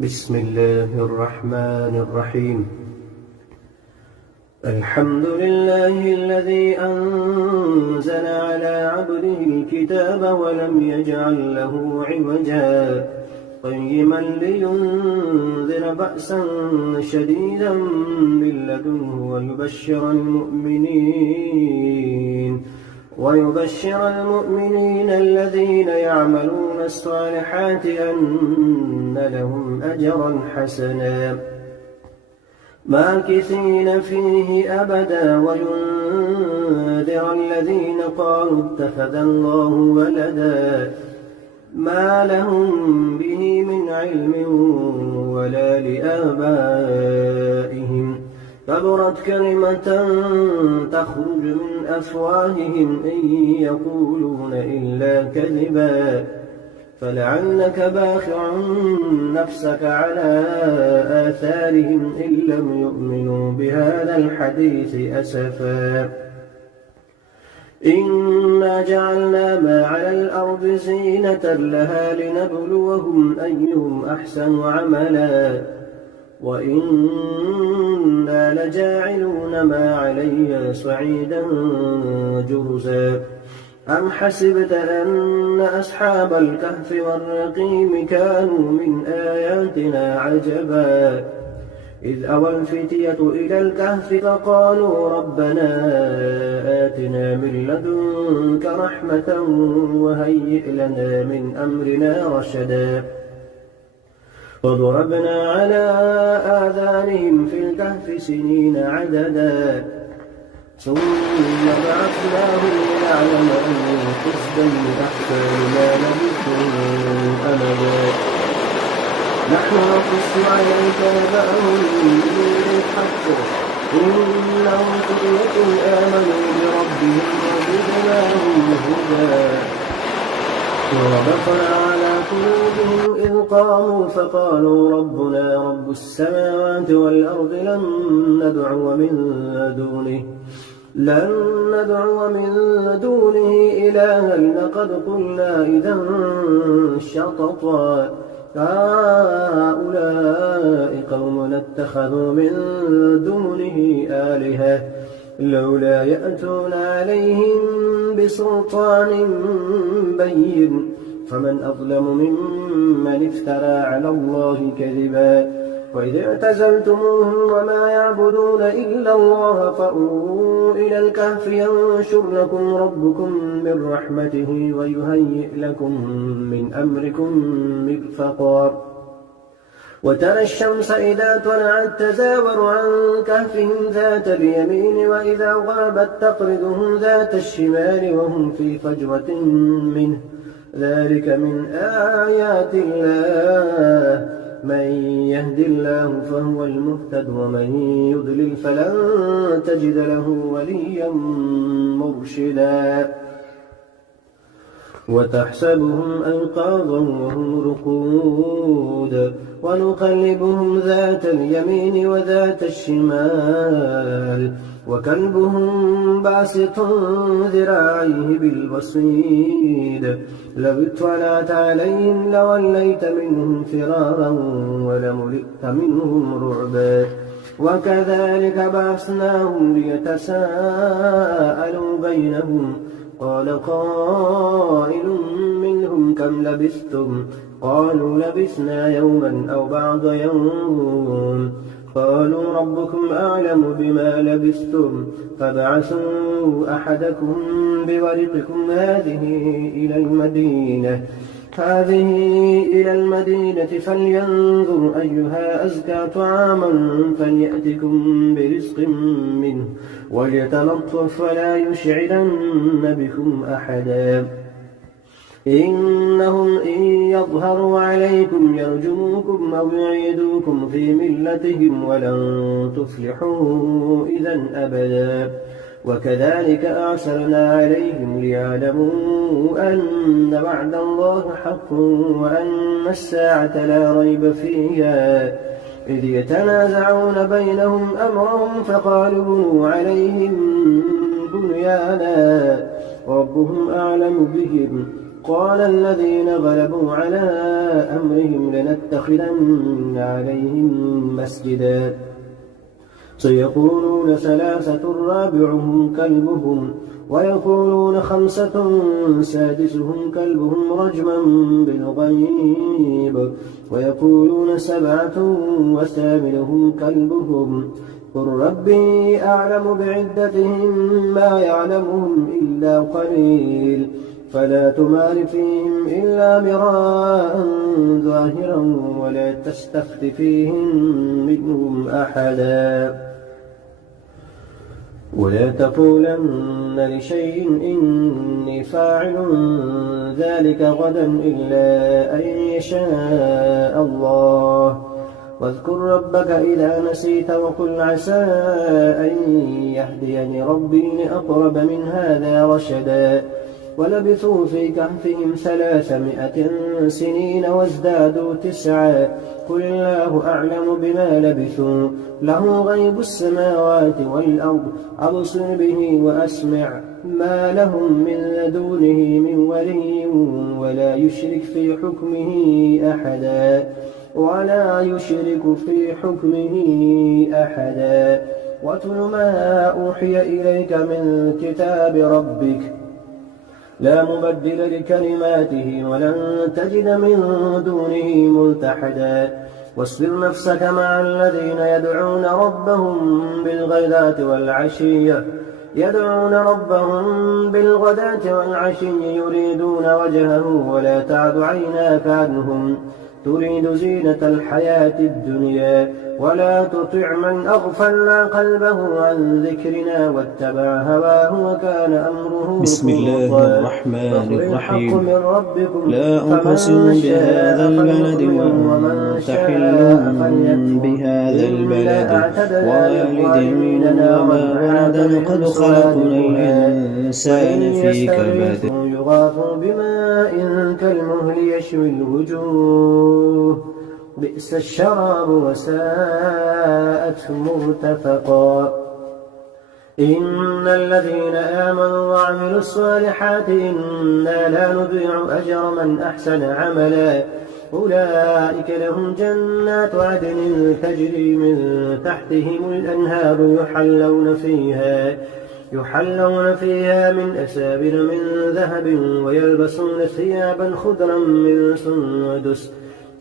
بسم الله الرحمن الرحيم. الحمد لله الذي أنزل على عبده الكتاب ولم يجعل له عوجا قيما لينذر بأسا شديدا من لدنه ويبشر المؤمنين الذين يعملون الصالحات أن لهم أجرا حسنا ماكثين فيه أبدا وينذر الذين قالوا اتخذ الله ولدا ما لهم به من علم ولا لآبائهم كبرت كلمة تخرج من أفواههم إن يقولون إلا كذبا فلعلك باخع نفسك على آثارهم إن لم يؤمنوا بهذا الحديث أسفا إنا جعلنا ما على الأرض زينة لها لنبلوهم أيهم أحسن عملا وإنا لجاعلون ما عليها صعيدا جرزا أم حسبت أن أصحاب الكهف والرقيم كانوا من آياتنا عجبا إذ أوى الفتية إلى الكهف فقالوا ربنا آتنا من لدنك رحمة وهيئ لنا من أمرنا رشدا وضربنا على آذانهم في الكهف سنين عددا ثم بعثناهم لنعلم أي الحزبين أحسن ما لبثوا أمدا نحن نقص عليك نبأهم بالحق إنهم فتية آمنوا بربهم وزدناهم هدى وربطنا على قلوبهم إذ قاموا فقالوا ربنا رب السماوات والأرض لن ندعو من دونه إلها لقد قلنا إذا شططا هؤلاء قومنا اتخذوا من دونه آلهة لولا يأتون عليهم بسلطان بين فمن أظلم ممن افترى على الله كذبا وإذ اعتزلتموهم وما يعبدون إلا الله فأووا إلى الكهف ينشر لكم ربكم من رحمته ويهيئ لكم من أمركم مرفقا وترى الشمس إذا طلعت تزاور عن كهفهم ذات اليمين وإذا غابت تقرضهم ذات الشمال وهم في فجوة منه ذلك من آيات الله من يهد الله فهو المهتد ومن يضلل فلن تجد له وليا مرشدا وتحسبهم أيقاظا وهم رقود ونقلبهم ذات اليمين وذات الشمال وكلبهم باسط ذراعيه بالوصيد لو اطلعت عليهم لوليت منهم فرارا ولملئت منهم رعبا وكذلك بعثناهم ليتساءلوا بينهم قال قائل منهم كم لبثتم قالوا لبثنا يوما أو بعض يوم قالوا ربكم أعلم بما لبثتم فابعثوا أحدكم بورقكم هذه إلى المدينة فلينظر أيها أزكى طعاما فليأتكم برزق منه وليتلطف ولا يشعرن بكم أحدا إنهم إن يظهروا عليكم يرجموكم أو يعيدوكم في ملتهم ولن تفلحوا إذا أبدا وكذلك أعثرنا عليهم ليعلموا أن وعد الله حق وأن الساعة لا ريب فيها إذ يتنازعون بينهم أمرهم فقالوا بنوا عليهم بنيانا ربهم أعلم بهم قال الذين غلبوا على أمرهم لنتخذن عليهم مسجدا سيقولون ثلاثة رابعهم كلبهم ويقولون خمسة سادسهم كلبهم رجما بالغيب ويقولون سبعة وثامنهم كلبهم قل ربي أعلم بعدتهم ما يعلمهم إلا قليل فلا تمار فيهم إلا مراء ظاهرا ولا تستفت فيهم منهم أحدا ولا تقولن لشيء إني فاعل ذلك غدا إلا أن يشاء الله واذكر ربك إذا نسيت وقل عسى أن يهديني ربي لأقرب من هذا رشدا ولبثوا في كهفهم 300 سنين وازدادوا 9 قل الله أعلم بما لبثوا له غيب السماوات والأرض أبصر به وأسمع ما لهم من لدونه من ولي ولا يشرك في حكمه أحدا واتل ما أوحي إليك من كتاب ربك لا مبدل لكلماته ولن تجد من دونه ملتحدا واصبر نفسك مع الذين يدعون ربهم بالغداة والعشي يريدون وجهه ولا تعد عيناك عنهم تريد زينة الحياة الدنيا ولا تطع من أغفلنا قلبه عن ذكرنا واتبع هواه وكان أمره بسم الله الرحمن الرحيم لا أقسم بهذا البلد وأنت حل بهذا البلد ووالد وما ولد قد خلقنا الإنسان في كبد يغاث بماء كالمهل يشوي الوجوه بئس الشراب وساءت مرتفقا إن الذين آمنوا وعملوا الصالحات إنا لا نضيع أجر من أحسن عملا أولئك لهم جنات عدن تجري من تحتهم الأنهار يحلون فيها من أسابر من ذهب ويلبسون ثيابا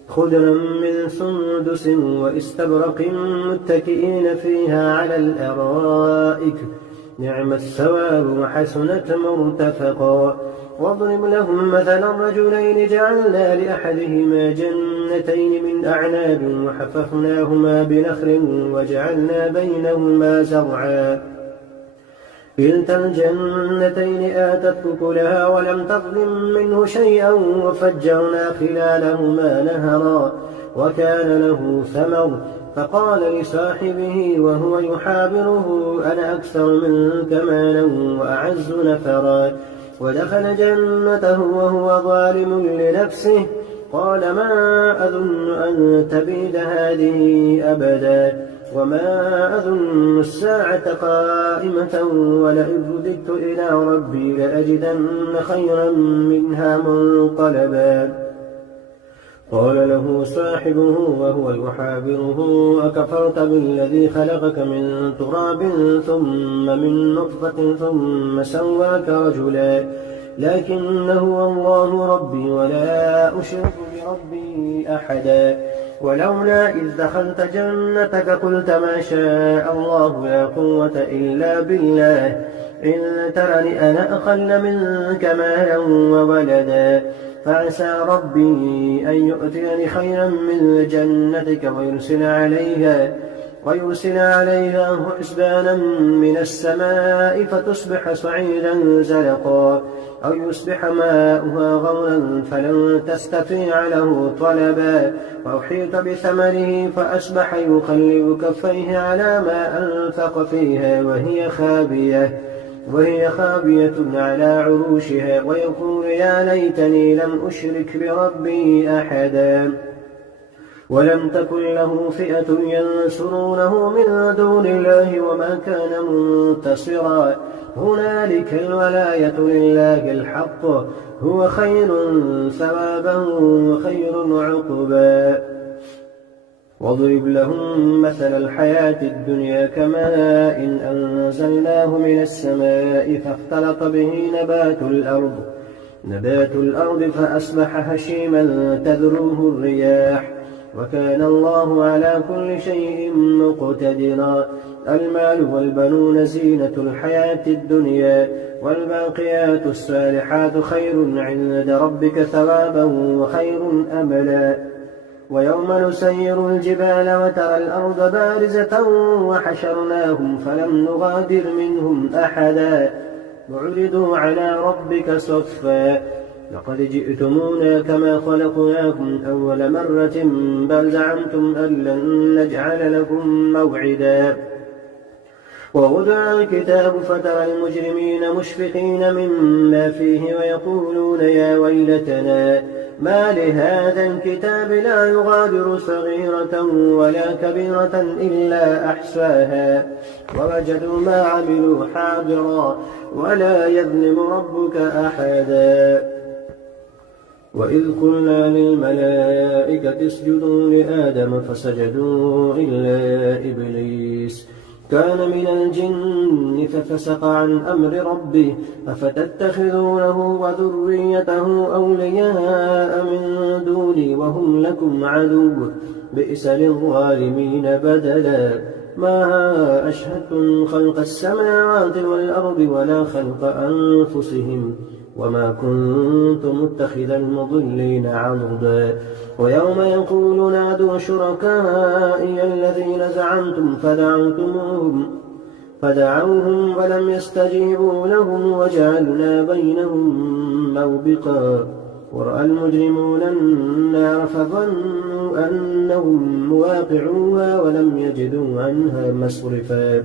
خضرا من سندس واستبرق متكئين فيها على الأرائك نعم الثواب وحسنت مرتفقا واضرب لهم مثلا رجلين جعلنا لأحدهما جنتين من أعناب وحففناهما بنخل وجعلنا بينهما زرعا كلتا الجنتين آتت أكلها ولم تظلم منه شيئا وفجرنا خلالهما نهرا وكان له ثمر فقال لصاحبه وهو يحاوره أنا أكثر منك مالا وأعز نفرا ودخل جنته وهو ظالم لنفسه قال ما أظن أن تبيد هذه أبدا وما أظن الساعة قائمة ولئن رددت إلى ربي لأجدن خيرا منها منقلبا قال له صاحبه وهو يحاوره أكفرت بالذي خلقك من تراب ثم من نطفة ثم سواك رجلا لكن هو الله ربي ولا أشرك بربي أحدا ولولا إذ دخلت جنتك قلت ما شاء الله لا قوة إلا بالله إن ترني أنا أقل منك مالا وولدا فعسى ربي أن يؤتيني خيرا من جنتك ويرسل عليها حسبانا من السماء فتصبح صعيدا زلقا أو يصبح ماؤها غورا فلن تستطيع له طلبا وأحيط بثمره فأصبح يقلب كفيه على ما أنفق فيها وهي خابية على عروشها ويقول يا ليتني لم أشرك بربي أحدا ولم تكن له فئة ينصرونه من دون الله وما كان منتصرا هنالك الولاية لله الحق هو خير ثوابا وخير عقبا. واضرب لهم مثل الحياة الدنيا كماء إن أنزلناه من السماء فاختلط به نبات الأرض فأصبح هشيما تذروه الرياح وكان الله على كل شيء مقتدرا. المال والبنون زينة الحياة الدنيا والباقيات الصالحات خير عند ربك ثوابا وخير أملا. ويوم نسير الجبال وترى الأرض بارزة وحشرناهم فلم نغادر منهم أحدا وعرضوا على ربك صفا لقد جئتمونا كما خلقناكم أول مرة بل زعمتم أن لن نجعل لكم موعدا. ووضع الكتاب فترى المجرمين مشفقين مما فيه ويقولون يا ويلتنا ما لهذا الكتاب لا يغادر صغيرة ولا كبيرة إلا أحصاها ووجدوا ما عملوا حاضرا ولا يظلم ربك أحدا. وإذ قلنا للملائكة اسجدوا لآدم فسجدوا إلا إبليس كان من الجن ففسق عن أمر ربه أفتتخذونه وذريته أولياء من دوني وهم لكم عدو بئس للظالمين بدلا. ما أشهدتم خلق السماوات والأرض ولا خلق أنفسهم وما كنت متخذ المضلين عضدا. ويوم يقول نادوا شركائي الذين زعمتم فدعوهم ولم يستجيبوا لهم وجعلنا بينهم موبقا. ورأى المجرمون النار فظنوا أنهم مواقعوها ولم يجدوا عنها مصرفا.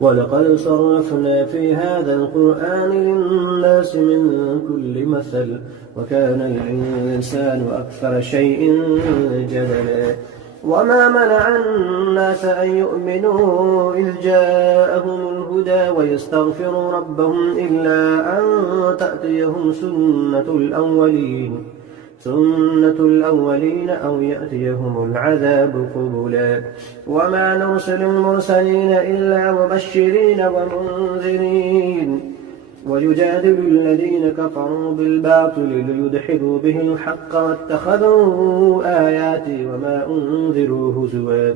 ولقد صرفنا في هذا القرآن للناس من كل مثل وكان الإنسان أكثر شيء جدلا. وما منع الناس أن يؤمنوا إذ جاءهم الهدى ويستغفروا ربهم إلا أن تأتيهم سنة الأولين أو يأتيهم العذاب قبلا. وما نرسل المرسلين إلا مبشرين ومنذرين ويجادل الذين كفروا بالباطل ليدحضوا به الحق واتخذوا آياتي وما أنذروا هزوا.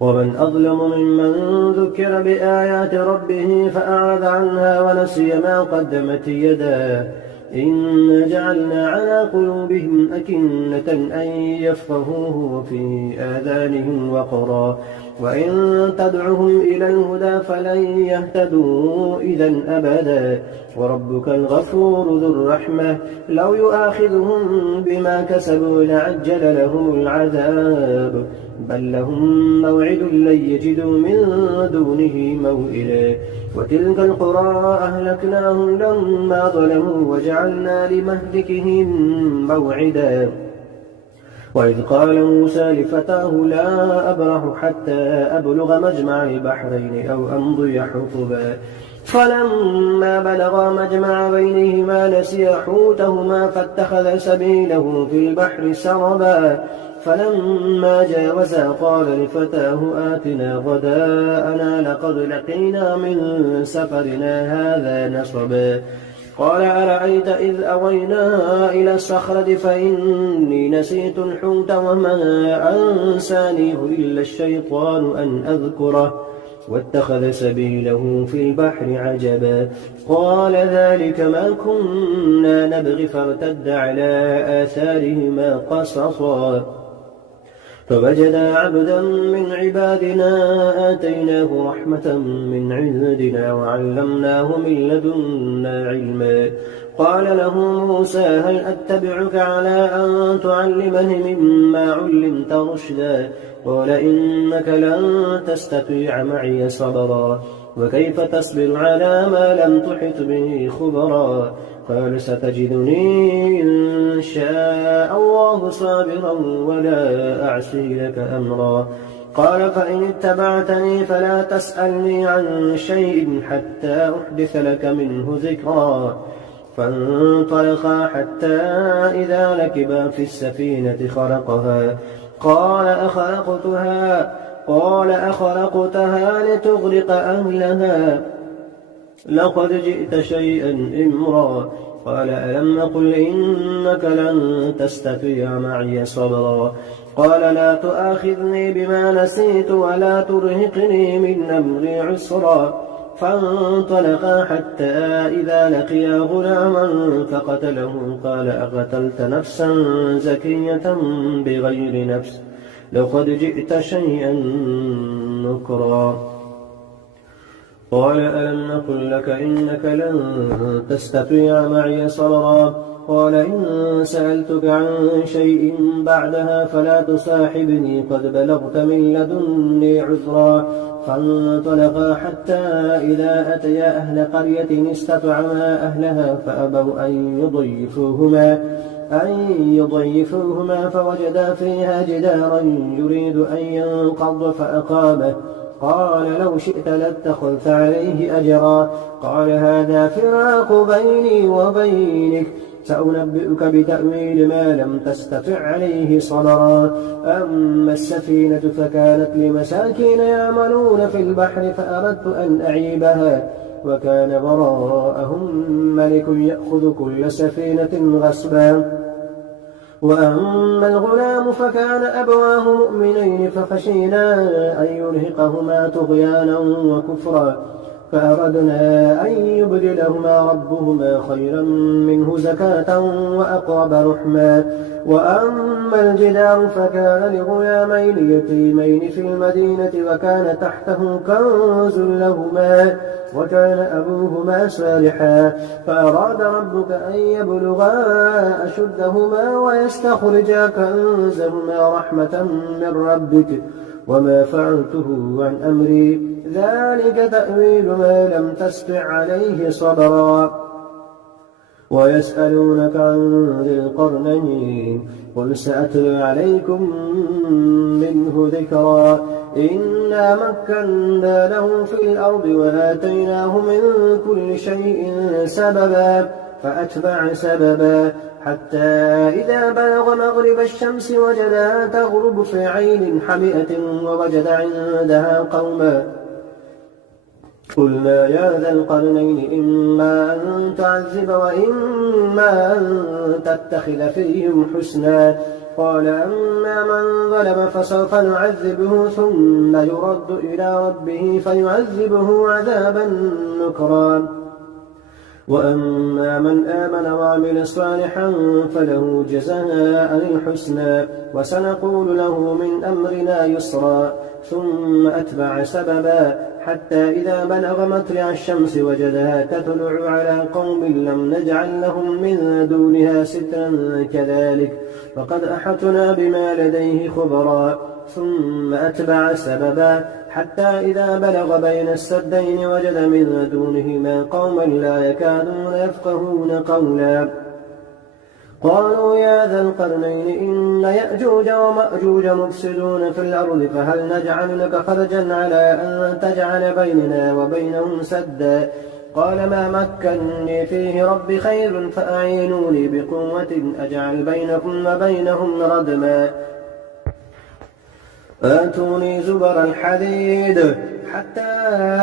ومن أظلم ممن ذكر بآيات ربه فأعرض عنها ونسي ما قدمت يداه إنا جعلنا على قلوبهم أكنة أن يفقهوه وفي آذانهم وقرا وإن تدعهم إلى الهدى فلن يهتدوا إذا أبدا. وربك الغفور ذو الرحمة لو يؤاخذهم بما كسبوا لعجل لهم العذاب بل لهم موعد لن يجدوا من دونه موئلا. وتلك القرى أهلكناهم لما ظلموا وجعلنا لمهلكهم موعدا. وإذ قال موسى لفتاه لا أبرح حتى أبلغ مجمع البحرين أو أمضي حقبا فلما بلغا مجمع بينهما نسيا حوتهما فاتخذ سبيله في البحر سربا فلما جاوزا قال لفتاه آتنا غداءنا لقد لقينا من سفرنا هذا نصبا قال أرأيت إذ أوينا إلى الصخرة فإني نسيت الحوت وما أنسانيه إلا الشيطان أن أذكره واتخذ سبيله في البحر عجبا قال ذلك ما كنا نبغي فارتد على آثارهما قصصا فوجدا عبدا من عبادنا آتيناه رحمة من عندنا وعلمناه من لدنا علما قال له موسى هل أتبعك على أن تعلمني مما علمت رشدا قال إنك لن تستطيع معي صبرا وكيف تصبر على ما لم تحط به خبرا قال ستجدني إن شاء الله صابرا ولا أعصي لك أمرا قال فإن اتبعتني فلا تسألني عن شيء حتى أحدث لك منه ذكرا فانطلقا حتى إذا ركبا في السفينة خرقها قال أخرقتها لتغرق أهلها لقد جئت شيئا إمرا. قال ألم أقل إنك لن تستطيع معي صبرا. قال لا تؤاخذني بما نسيت ولا ترهقني من أمري عسرا. فانطلقا حتى إذا لقيا غلاما فقتله قال أقتلت نفسا زكية بغير نفس لقد جئت شيئا نكرا. قال ألم نقل لك إنك لن تستطيع معي صبرا. قال إن سألتك عن شيء بعدها فلا تصاحبني قد بلغت من لدني عذرا. فانطلقا حتى إذا أتيا أهل قرية استطعما أهلها فأبوا أن يضيفوهما فوجدا فيها جدارا يريد أن ينقض فأقامه. قال لو شئت لاتخذت عليه أجرا. قال هذا فراق بيني وبينك سأنبئك بتأويل ما لم تستطع عليه صبرا. أما السفينة فكانت لمساكين يعملون في البحر فأردت أن أعيبها وكان وراءهم ملك يأخذ كل سفينة غصبا. وأما الغلام فكان أبواه مؤمنين فخشينا أن يرهقهما طغيانا وكفرا فأردنا أن يبدلهما ربهما خيرا منه زكاة وأقرب رحما. وأما الجدار فكان لغلامين يتيمين في المدينة وكان تحته كنز لهما وكان أبوهما صالحا فأراد ربك أن يبلغا أشدهما ويستخرجا كنزهما رحمة من ربك وما فعلته عن أمري ذلك تأويل ما لم تستطع عليه صبرا. ويسألونك عن ذي القرنين قل سأتلو عليكم منه ذكرا. إنا مكنا له في الأرض وآتيناه من كل شيء سببا فأتبع سببا حتى إذا بلغ مغرب الشمس وجدها تغرب في عين حمئة ووجد عندها قوما. قلنا يا ذا القرنين إما أن تعذب وإما أن تتخذ فيهم حسنا. قال أما من ظلم فسوف نعذبه ثم يرد إلى ربه فيعذبه عذابا نكرا. وأما من آمن وعمل صالحا فله جزاء الحسنى وسنقول له من أمرنا يسرا. ثم أتبع سببا حتى إذا بلغ مطلع الشمس وجدها تطلع على قوم لم نجعل لهم من دونها سترا كذلك فقد أحطنا بما لديه خبرا. ثم أتبع سببا حتى إذا بلغ بين السدين وجد من دونهما قوما لا يكادون يفقهون قولا. قالوا يا ذا القرنين إن يأجوج ومأجوج مفسدون في الأرض فهل نجعل لك خرجا على أن تجعل بيننا وبينهم سدا. قال ما مكنني فيه ربي خير فأعينوني بقوة أجعل بينكم وبينهم ردما. آتوني زبر الحديد حتى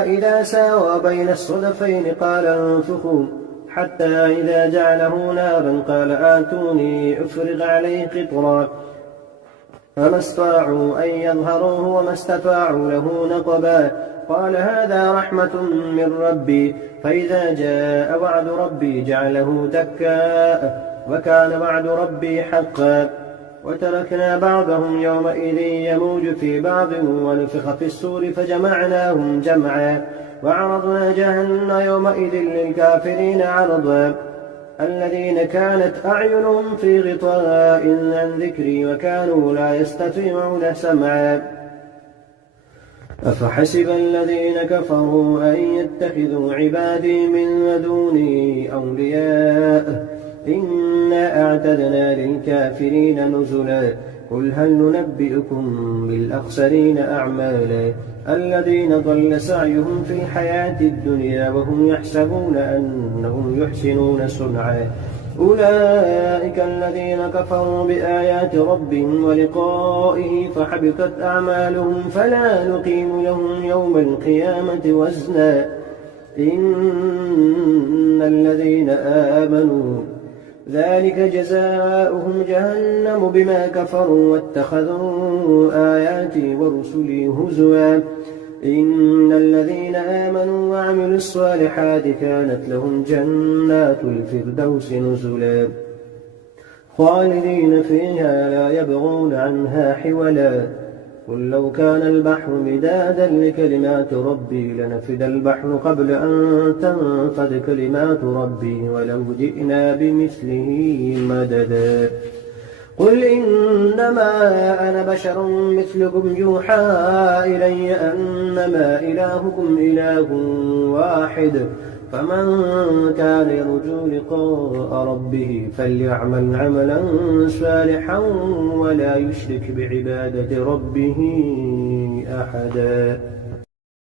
إذا ساوى بين الصدفين قال انفخوا حتى إذا جعله نارا قال آتوني أفرغ عليه قطرا. فما استطاعوا أن يظهروه وما استطاعوا له نقبا. قال هذا رحمة من ربي فإذا جاء وعد ربي جعله دكا وكان وعد ربي حقا. وتركنا بعضهم يومئذ يموج في بعض ونفخ في السور فجمعناهم جمعا وعرضنا جهنم يومئذ للكافرين عرضا. الذين كانت أعينهم في غطاء عن ذكري وكانوا لا يستطيعون سمعا. أفحسب الذين كفروا أن يتخذوا عبادي من دوني أولياء إنا أعتدنا للكافرين نزلا. قل هل ننبئكم بالأخسرين أعمالا الذين ضل سعيهم في الحياة الدنيا وهم يحسبون أنهم يحسنون صنعا أولئك الذين كفروا بآيات ربهم ولقائه فحبطت أعمالهم فلا نقيم لهم يوم القيامة وزنا إن الذين آمنوا ذلك جزاؤهم جهنم بما كفروا واتخذوا آياتي ورسلي هزوا إن الذين آمنوا وعملوا الصالحات كانت لهم جنات الفردوس نزلا خالدين فيها لا يبغون عنها حولا قل لو كان البحر مدادا لكلمات ربي لنفد البحر قبل أن تنفد كلمات ربي ولو جئنا بمثله مددا قل إنما أنا بشر مثلكم يوحى إلي أنما إلهكم إله واحد فمن كان يرجو لقاء ربه فليعمل عملا صالحا ولا يشرك بعبادة ربه أحدا.